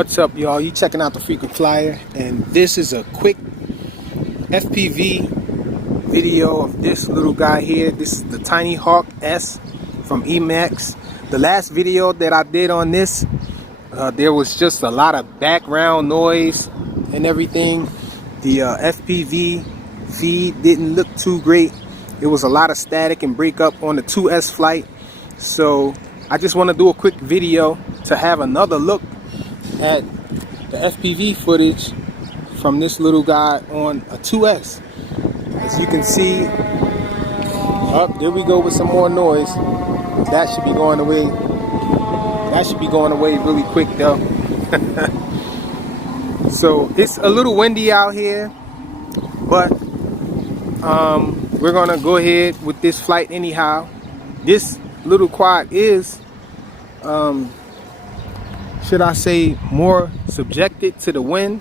What's up, y'all? You checking out the Frequent Flyer, and this is a quick FPV video of this little guy here. This is the Tinyhawk S from Emax. The last video that I did on this, there was just a lot of background noise and everything. The FPV feed didn't look too great. It was a lot of static and breakup on the 2S flight. So I just want to do a quick video to have another look at the FPV footage from this little guy on a 2S. As you can see, there we go with some more noise. That should be going away. That should be going away really quick though. So it's a little windy out here, but we're gonna go ahead with this flight anyhow. This little quad is should I say more subjected to the wind.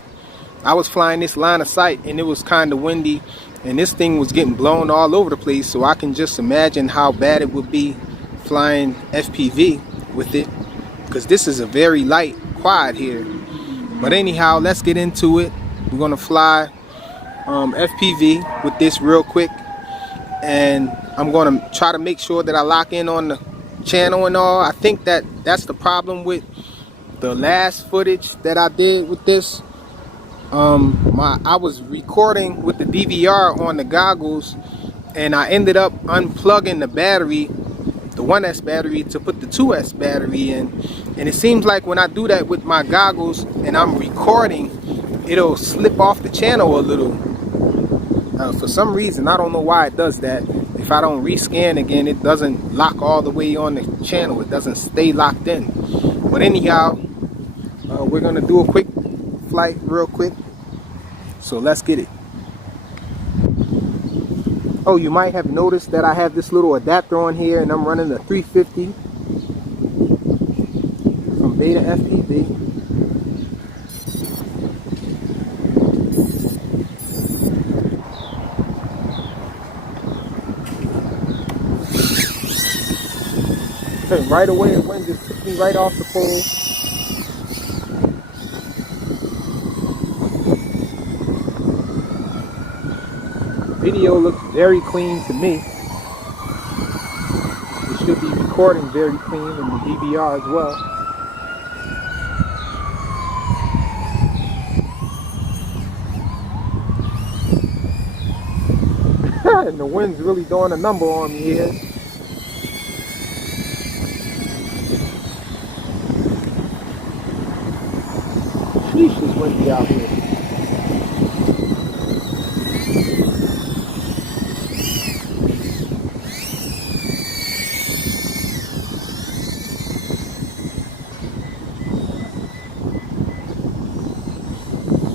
I was flying this line of sight and it was kind of windy, and this thing was getting blown all over the place, so I can just imagine how bad it would be flying FPV with it, because this is a very light quad here. But anyhow, let's get into it. We're gonna fly FPV with this real quick, and I'm gonna try to make sure that I lock in on the channel and all. I think that's the problem with the last footage that I did with this. I was recording with the DVR on the goggles, and I ended up unplugging the battery, the 1S battery, to put the 2S battery in. And it seems like when I do that with my goggles and I'm recording, it'll slip off the channel a little. For some reason, I don't know why it does that. If I don't rescan again, it doesn't lock all the way on the channel. It doesn't stay locked in. But anyhow, we're gonna do a quick flight real quick. So let's get it. Oh, you might have noticed that I have this little adapter on here, and I'm running the 350 from Beta FPV. And right away the wind just took me right off the pole. Video looks very clean to me. It should be recording very clean in the DVR as well. And the wind's really doing a number on me here. Sheesh, it's windy out here.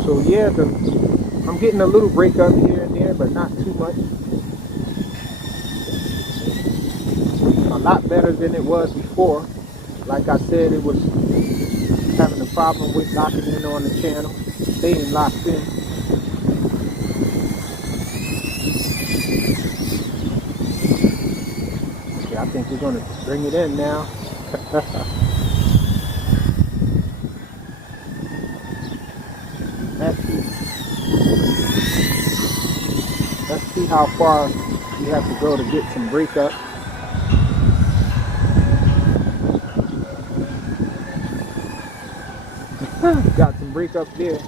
So yeah, I'm getting a little breakup here and there, but not too much. A lot better than it was before. Like I said, it was having a problem with locking in on the channel, staying locked in. Okay, I think we're going to bring it in now. Let's see how far you have to go to get some breakup. Got some breakup there.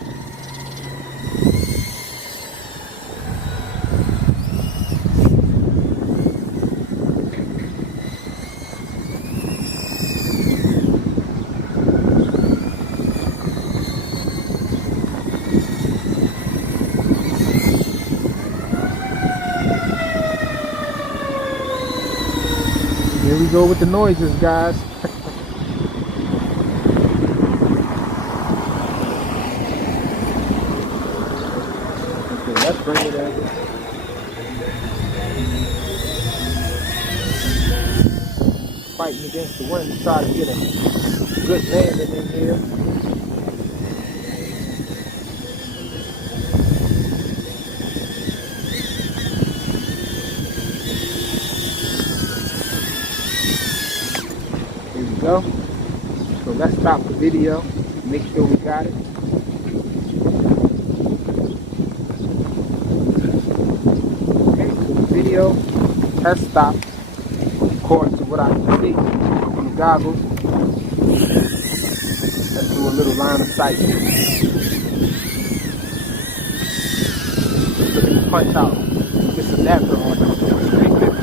Here we go with the noises, guys. Okay, let's bring it in. Fighting against the wind to try to get a good landing in here. There we go. So let's stop the video. Make sure we got it. Okay, so the video has stopped according to what I can see from the goggles. Let's do a little line of sight. Look at the punch out. It's a adapter on it. 350.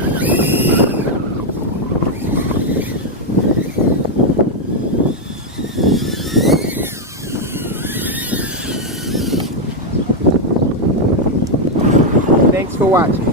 Thanks for watching.